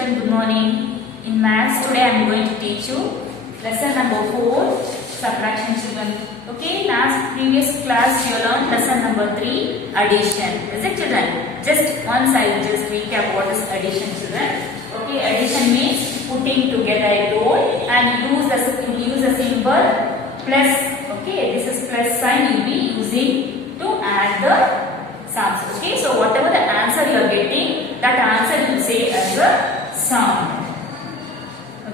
children, good morning. In maths today I am going to teach you lesson number 4, subtraction children. Okay, last previous class you learned lesson number 3, addition. Is it children? Just once I will just recap what is addition children. Okay, addition means putting together a whole and use a symbol plus. Okay, this is plus sign you will be using to add the sums. Okay, so whatever the answer you are getting, that answer you will say as a sum.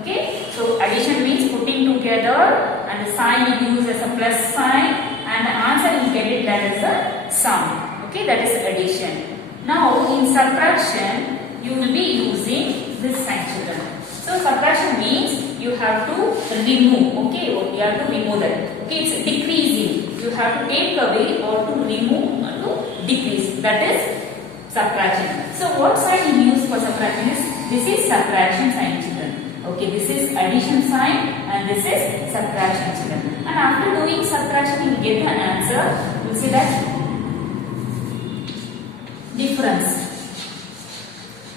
Okay, so addition means putting together and the sign you use as a plus sign and the answer you get it that is a sum. Okay, that is addition. Now in subtraction you will be using this sign children. So subtraction means you have to remove. Okay, you have to remove that. Okay, it's decreasing. You have to take away or to remove or to decrease. That is subtraction. So what sign you use for subtraction is this is subtraction sign children. Okay, this is addition sign and this is subtraction children. And after doing subtraction you get the answer. You see that difference.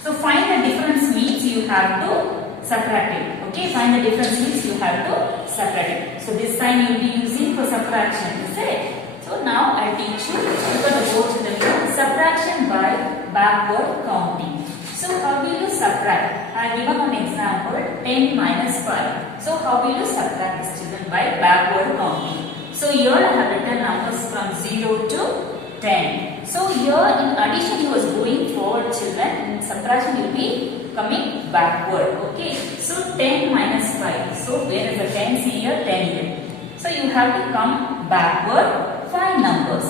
So find the difference means you have to subtract it. Okay, find the difference means you have to subtract it. So this sign you will be using for subtraction, is it? So now I teach you because the board to the subtraction by backward counting. So how will you subtract? I have given one example 10 minus 5. So how will you subtract this children by backward counting? So here I have written numbers from 0 to 10. So here in addition you was going forward children, in subtraction you will be coming backward. Okay, so 10 minus 5. So where is the 10? See here 10 here. So you have to come backward 5 numbers.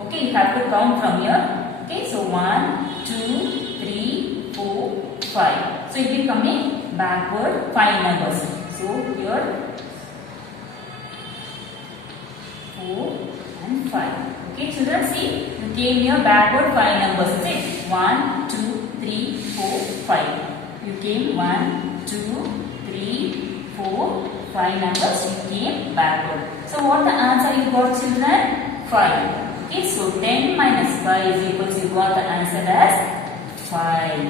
Okay, you have to count from here. Okay, so 1, 2, 3, 4, 5. So you will be coming backward 5 numbers. So here 4 and 5. Okay, children, see, you came here backward 5 numbers, is it? 1, 2, 3, 4, 5. You came 1, 2, 3, 4, 5 numbers, you came backward. So what the answer you got children? 5. Okay, so 10 minus 5 is equal to, you got the answer as 5.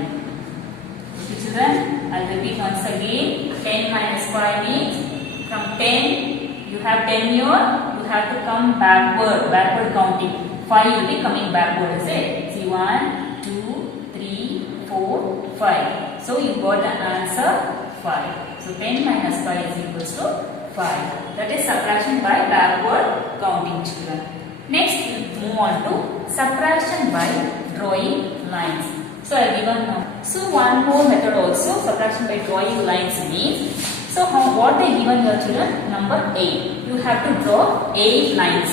Okay children, I will repeat once again. 10 minus 5 means from 10, you have 10 here, you have to come backward counting. 5 will be coming backward, is it? See 1, 2, 3, 4, 5. So you got the answer 5. So 10 minus 5 is equals to 5. That is subtraction by backward counting children. Next we move on to subtraction by drawing lines. So I have given now. So one more method also, subtraction by drawing lines means. So what they given your children? Number 8. You have to draw 8 lines.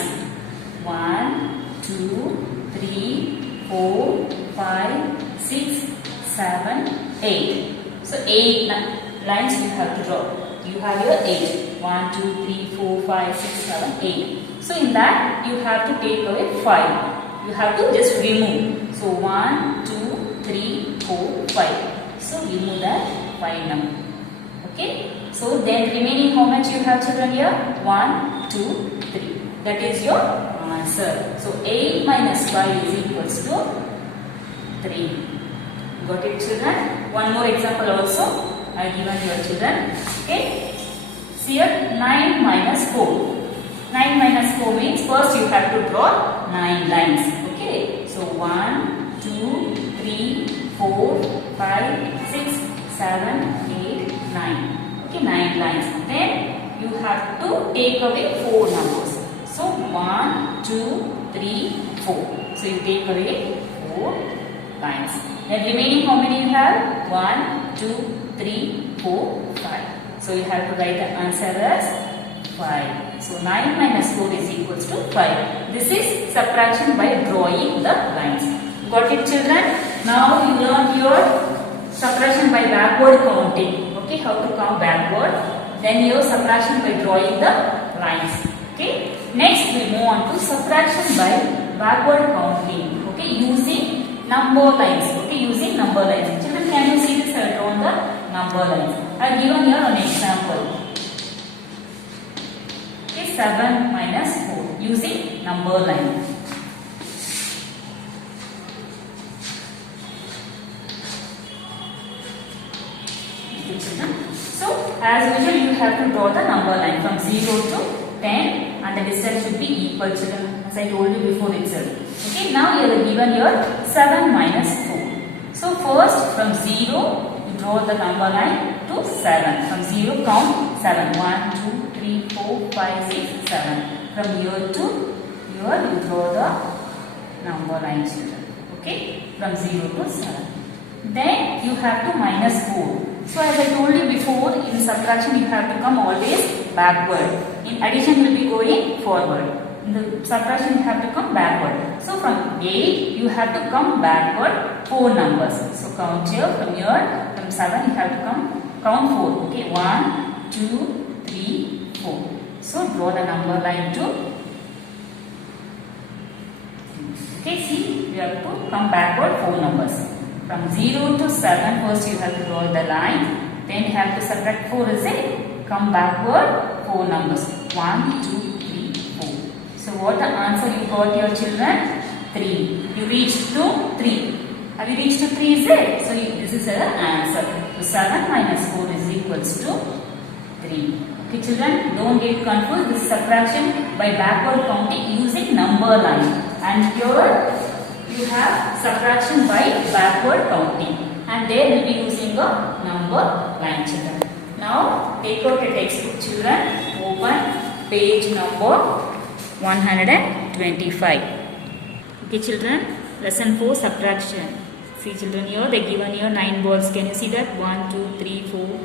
1, 2, 3, 4, 5, 6, 7, 8. So 8 lines you have to draw. You have your 8. 1, 2, 3, 4, 5, 6, 7, 8. So in that you have to take away 5. You have to just remove. So 1, 2, 3, 4, 5. So remove that 5 number. Okay. So then remaining how much you have children here? 1, 2, 3. That is your answer. So 8 minus 5 is equals to 3. Got it children? One more example also I given your children. Okay. See here 9 minus 4. 9 minus 4 means first you have to draw 9 lines. Okay. So 1, 2, 3, 4, 5, 6, 7, 8, 9. 9 lines. Then you have to take away 4 numbers. So 1, 2, 3, 4. So you take away 4 lines. Then remaining how many you have? 1, 2, 3, 4, 5. So you have to write the answer as 5. So 9 minus 4 is equals to 5. This is subtraction by drawing the lines. Got it children? Now you learn your subtraction by backward counting. Okay, how to count backward. Then your subtraction by drawing the lines. Okay. Next we move on to subtraction by backward counting. Okay, using number lines. Okay, using number lines. Children, can you see this? I have drawn the number lines. I have given here an example. Okay, 7 minus 4 using number line. Okay, children. So, as usual, you have to draw the number line from 0 to 10 and the distance should be equal, children, as I told you before itself. Okay, now you are given here 7 minus 4. So, first from 0, you draw the number line to 7. From 0, count 7. 1, 2, 3, 4, 5, 6, 7. From here to here, you draw the number line, children. Okay, from 0 to 7. Then you have to minus 4. So as I told you before, in subtraction you have to come always backward. In addition you will be going forward. In the subtraction you have to come backward. So from 8 you have to come backward 4 numbers. So count here, from 7 you have to count 4. Okay, 1, 2, 3, 4. So draw the number line to. Okay, see, you have to come backward 4 numbers. From 0 to 7, first you have to draw the line. Then you have to subtract 4, is it? Come backward 4 numbers. 1, 2, 3, 4. So what the answer you got here, children? 3. You reached to 3. Have you reached to 3, is it? So this is the answer. So 7 minus 4 is equals to 3. Okay, children, don't get confused. This is subtraction by backward counting using number line. And here you have subtraction by backward counting, and there will be using a number line, children. Now take out a textbook, children. Open page number 125. Okay, children, lesson 4, subtraction. See, children, here they given here 9 balls. Can you see that? 1, 2, 3, 4,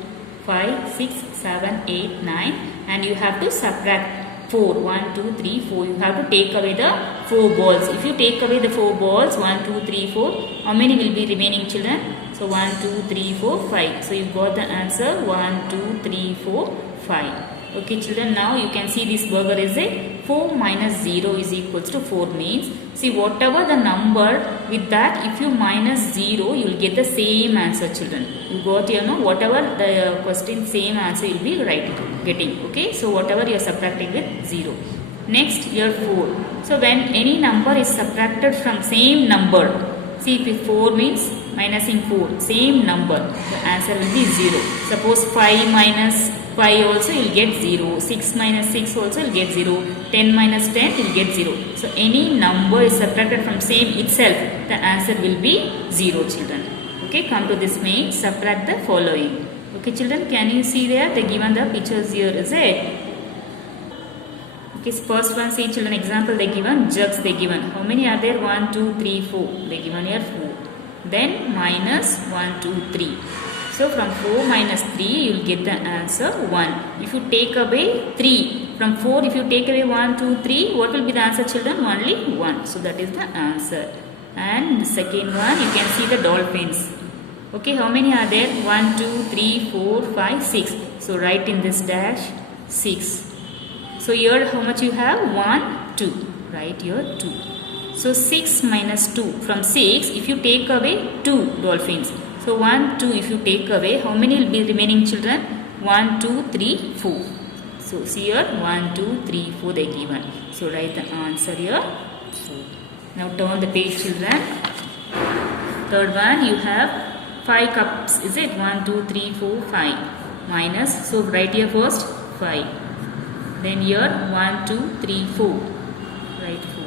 5, 6, 7, 8, 9, and you have to subtract 4. 1, 2, 3, 4. You have to take away the 4 balls. If you take away the 4 balls, 1, 2, 3, 4, how many will be remaining, children? So 1, 2, 3, 4, 5. So you got the answer 1, 2, 3, 4, 5. Okay, children, now you can see this burger is a 4 minus 0 is equals to 4 means, see, whatever the number with that, if you minus 0, you will get the same answer, children. You got here, no? Whatever the question, same answer you will be getting. Okay, so whatever you are subtracting with 0. Next, here 4. So when any number is subtracted from same number, see, if 4 means minusing 4, same number, the answer will be 0. Suppose 5 minus 5 also you will get 0, 6 minus 6 also you will get 0, 10 minus 10 you will get 0. So any number is subtracted from same itself, the answer will be 0, children. Okay, come to this main, subtract the following. Okay, children, can you see there? They given the pictures here, is it? Okay, first one, see, children, example they given, jugs they given. How many are there? 1, 2, 3, 4. They given here 4. Then minus 1, 2, 3. So from 4 minus 3, you will get the answer 1. If you take away 3, from 4, if you take away 1, 2, 3, what will be the answer, children? Only 1. So that is the answer. And the second one, you can see the dolphins. Okay, how many are there? 1, 2, 3, 4, 5, 6. So write in this dash 6. So here how much you have? 1, 2. Write here 2. So 6 minus 2. From 6, if you take away 2 dolphins. So 1, 2, if you take away, how many will be remaining, children? 1, 2, 3, 4. So see here, 1, 2, 3, 4 they given. So write the answer here, 4. Now turn the page, children. Third one, you have 5 cups, is it? 1, 2, 3, 4, 5. Minus, so write here first, 5. Then here, 1, 2, 3, 4. Write 4.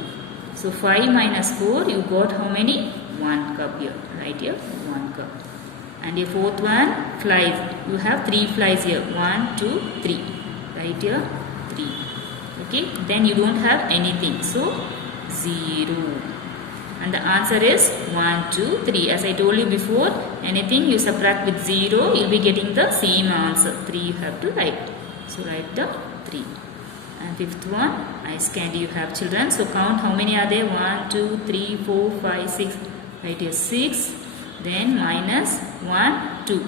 So 5 minus 4, you got how many? 1 cup here. Write here 1 cup. And your fourth one, flies. You have 3 flies here. 1, 2, 3. Write here 3. Okay. Then you don't have anything. So 0. And the answer is 1, 2, 3. As I told you before, anything you subtract with 0, you will be getting the same answer. 3 you have to write. So write the 3. And fifth one, ice candy you have, children. So count how many are there? 1, 2, 3, 4, 5, 6. Write here 6. Then minus 1, 2.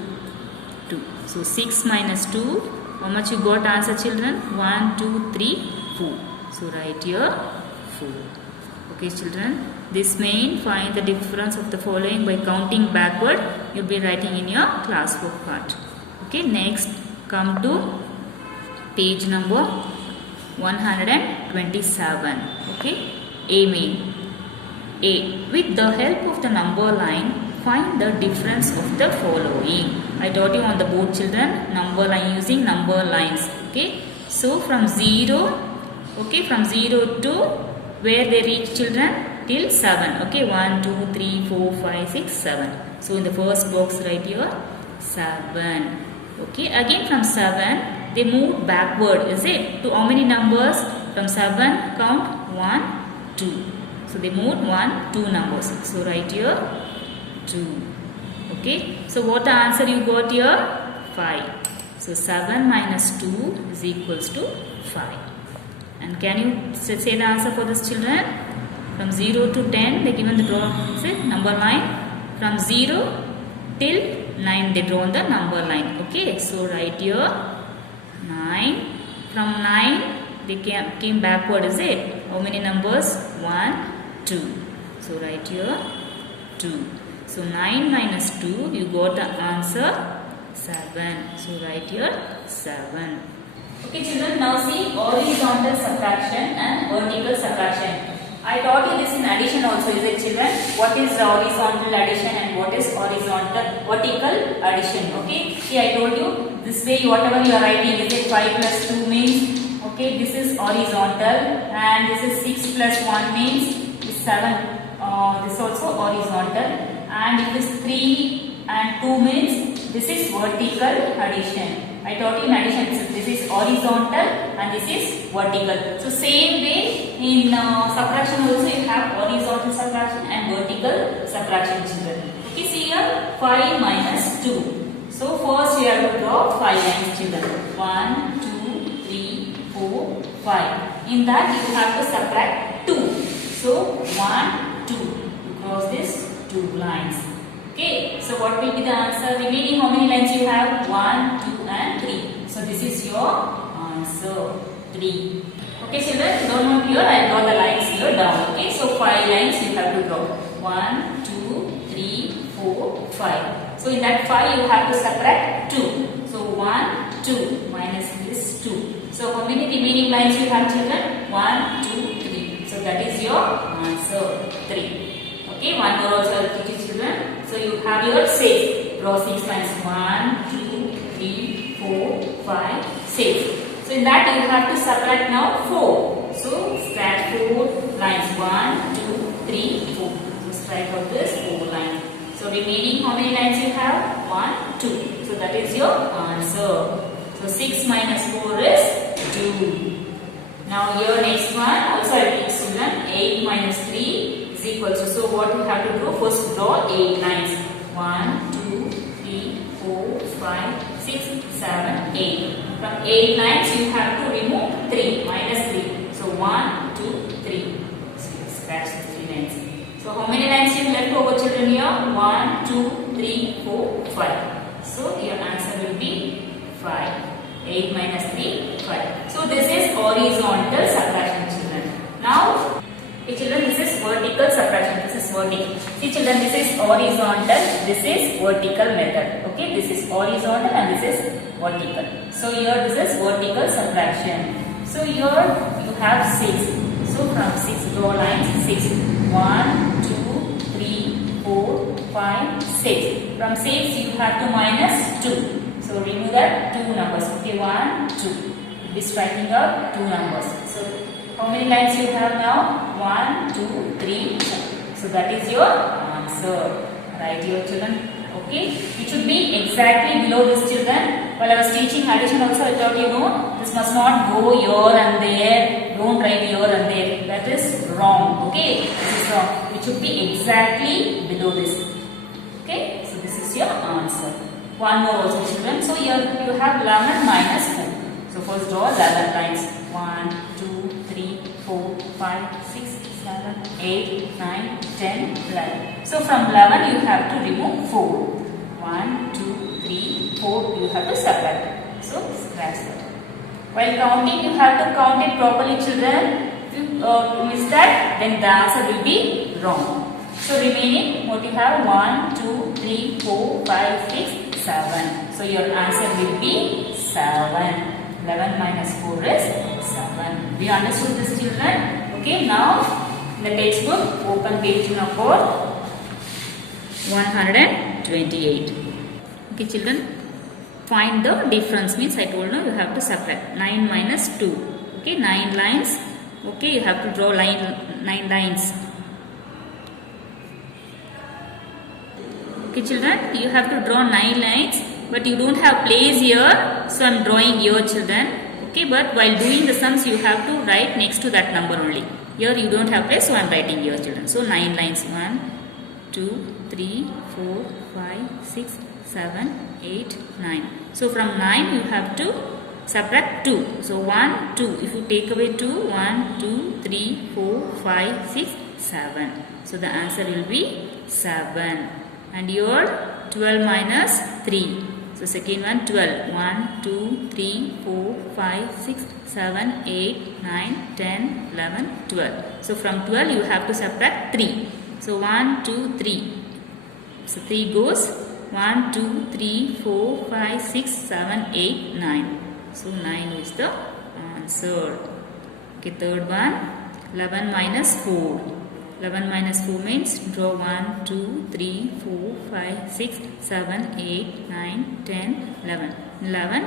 2. So 6 minus 2. How much you got answer, children? 1, 2, 3, 4. So write here 4. Okay, children. This main, find the difference of the following by counting backward. You will be writing in your classwork part. Okay, next come to page number 127. Okay, A main. A. With the help of the number line, find the difference of the following. I taught you on the board, children, number line, using number lines. Okay, so from 0, okay, from 0 to where they reach, children, till 7. Okay, 1 2 3 4 5 6 7. So in the first box right here, 7. Okay, again from 7 they moved backward, is it, to how many numbers? From 7 count 1 2. So they moved 1 2 numbers. So right here 2. Okay, so what the answer you got here? 5. So 7 minus 2 is equals to 5. And can you say the answer for this, children? From 0 to 10 they given the draw, say, number line. From 0 till 9 they drawn the number line. Okay, so right here 9. From 9 they came backward, is it? How many numbers? 1 2. So right here 2. So 9 minus 2 you got the answer 7. So right here 7. Okay, children, now see horizontal subtraction and vertical subtraction. I taught you this in addition also, is it, children? What is horizontal addition and what is vertical addition? Okay, see, I told you this way whatever you are writing, is it 5 plus 2 means, okay, this is horizontal, and this is 6 plus 1 means is 7. This also horizontal, and if this 3 and 2 means this is vertical addition. I taught you in addition, so this is horizontal and this is vertical. So same way in subtraction also you have horizontal subtraction and vertical subtraction, children. Okay, see here 5 minus 2. So first you have to draw 5 lines, children. 1, 2, 3, 4, 5. In that you have to subtract 2. So 1, 2. You cross this 2 lines. Okay, so what will be the answer? Remaining how many lines you have? 1, 2 and 3. So this is your answer, 3. Okay, children, don't note here, I draw the lines here down. Okay, so 5 lines you have to draw. 1, 2, 3, 4, 5. So in that 5 you have to subtract 2. So 1, 2 minus this 2. So how many remaining lines you have, children? 1, 2, 3. So that is your answer, 3. Okay, one more also I will teach you, children. So you have your 6. Draw 6 lines. 1, 2, 3, 4, 5, 6. So in that you have to subtract now 4. So scratch 4 lines. 1, 2, 3, 4. So strike out this 4 lines. So remaining how many lines you have? 1, 2. So that is your answer. So 6 minus 4 is 2. Now your next one also I will teach, children. 8 minus 3 is equal to, so what you have to do, first draw 8 lines. 1, 2, 3, 4, 5, 6, 7, 8. From 8 lines you have to remove 3, minus 3. So 1, 2, 3. So scratch the 3 lines. So how many lines you left over, children, here? 1, 2, 3, 4, 5. So your answer will be 5. 8 minus 3, 5. So this is horizontal subtraction, children. Now, children, this is vertical subtraction. This is vertical. See, children, this is horizontal. This is vertical method. Okay, this is horizontal and this is vertical. So here this is vertical subtraction. So here you have 6. So from 6 draw lines 6. 1, 2, 3, 4, 5, 6. From 6 you have to minus 2. So remove that 2 numbers. Okay, 1, 2. Be striking out 2 numbers. So how many lines you have now? 1, 2, 3, 4. So that is your answer. Write here, children. Okay. It should be exactly below this, children. While I was teaching addition also, I thought this must not go here and there. Don't write here and there. That is wrong. Okay. This is wrong. It should be exactly below this. Okay. So this is your answer. One more also, children. So here you have 11 minus 4. So first draw 11 lines. 1, 2, 3, 4, 5, 6, 7, 8, 9, 10, 11. So from 11 you have to remove 4. 1, 2, 3, 4 you have to subtract. So scratch that. While counting you have to count it properly, children. If you miss that, then the answer will be wrong. So remaining what you have? 1, 2, 3, 4, 5, 6, 7. So your answer will be 7. 11 minus 4 is 7. We understood this, children? Okay, now in the textbook, open page number 128. Okay children, find the difference means I told you have to subtract 9 minus 2. Okay, 9 lines. Okay, you have to draw 9 lines. Okay children, you have to draw 9 lines, but you don't have place here, so I am drawing here children. Okay, but while doing the sums you have to write next to that number only. Here you don't have place, so I am writing here children. So 9 lines, 1, 2, 3, 4, 5, 6, 7, 8, 9. So from 9 you have to subtract 2. So 1, 2. If you take away 2, 1, 2, 3, 4, 5, 6, 7. So the answer will be 7. And your 12 minus 3. So second one 12. 1, 2, 3, 4, 5, 6, 7, 8, 9, 10, 11, 12. So from 12 you have to subtract 3. So 1, 2, 3. So 3 goes 1, 2, 3, 4, 5, 6, 7, 8, 9. So 9 is the answer. Okay, third one 11 minus 4. 11 minus 4 means draw 1, 2, 3, 4, 5, 6, 7, 8, 9, 10, 11. 11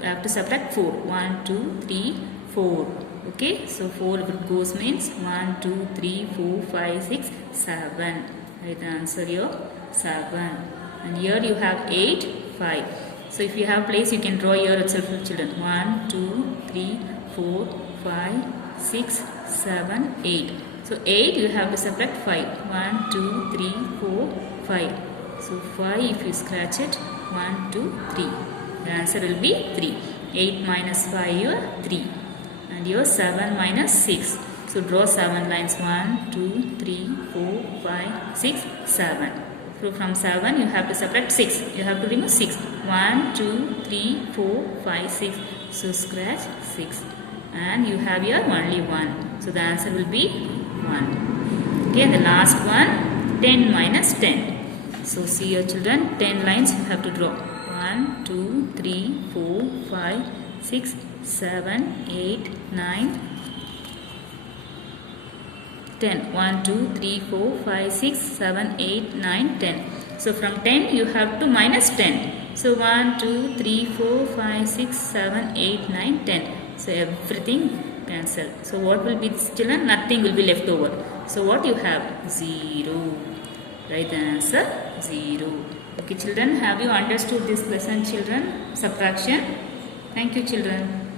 you have to subtract 4. 1, 2, 3, 4. Okay, so 4 if it goes means 1, 2, 3, 4, 5, 6, 7. Write the answer here 7. And here you have 8, 5. So if you have place you can draw here itself children. 1, 2, 3, 4, 5, 6, 7, 8. So 8 you have to subtract 5. 1, 2, 3, 4, 5. So 5 if you scratch it 1, 2, 3. The answer will be 3. 8 minus 5 3. And here 7 minus 6. So draw 7 lines 1, 2, 3, 4, 5, 6, 7. So from 7 you have to subtract 6. You have to remove 6. 1, 2, 3, 4, 5, 6. So scratch 6. And you have here only 1. So the answer will be 1. Okay, the last one 10 minus 10. So see your children, 10 lines you have to draw. 1, 2, 3, 4, 5, 6, 7, 8, 9, 10. 1, 2, 3, 4, 5, 6, 7, 8, 9, 10. So from 10 you have to minus 10. So 1, 2, 3, 4, 5, 6, 7, 8, 9, 10. So everything cancel. So what will be children? Nothing will be left over. So what you have? 0. Write the answer 0. Okay children, have you understood this lesson children? Subtraction. Thank you children.